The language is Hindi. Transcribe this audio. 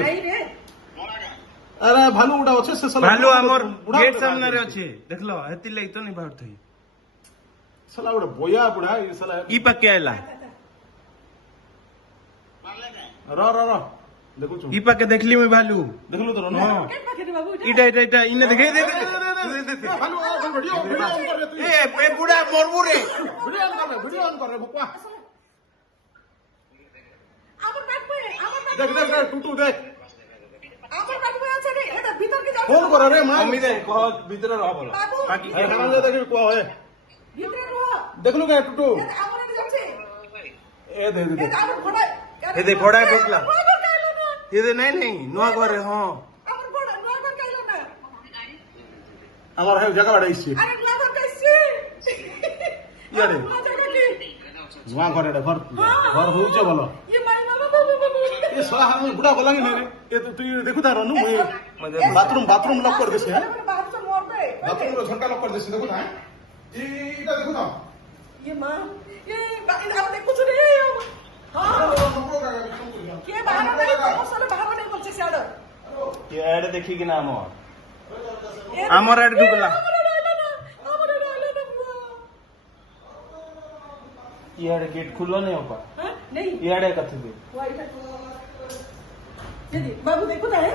नहीं रे अरे भालू उड़ा अच्छे से साला भालू हमर गेट सामने रे अछि देखलो हेति लई तो नहीं बाहर थई साला उड़ा बोया बुढ़ा ये साला ई पक्के आइला रो रो रो देखो छु ई पक्के देखली मैं भालू देखलो तो ना हां के पाखे बाबू इटा इने देखे दे भालू वीडियो ऑन कर रे तू ए बुढ़ा मरबू रे वीडियो ऑन कर रे बकवा আমার ব্যাগ पे আমার ব্যাগ देख देख देख टूटू देख আমার ব্যাগ पे আছে রে এটা ভিতর কি যাও फोन कर रे मां मम्मी दे बहुत भीतर रह बोलो बाबू बाकी ए खाना दे देख को है ভিতরে রো देख लो क्या टूटू এটা আমার এনে যাচ্ছে ए दे दे এটা আমার ফড়া ए दे फोड़ा ढुकला ये दे नहीं नुआ करे हां আমার ফড়া নরমাল কাইলো না আমার है जगह बड़ा इसी আরে নরমাল কাইছি यारे নরমাল জায়গা কি नुआ घर एटा घर घर होउचे बोलो ये माई बाबा बाबू ये साला हम बुढ़ा बोला नहीं रे ये तो तू देखु ता रनु बाथरूम लॉक कर देसे बाहर से मोड़ दे बाथरूम रो झंडा लॉक कर देसे देखु ता इटा देखु ता ये मां ये आपने कुछ नहीं है हां के बाहर नहीं साले बाहर नहीं बोलছে স্যার ये ऐड देखी कि ना हमर ऐड ढुकला ये ऐड गेट खुलो नहीं होपा नहीं ये ऐड कथि दे बाबू देखो तो है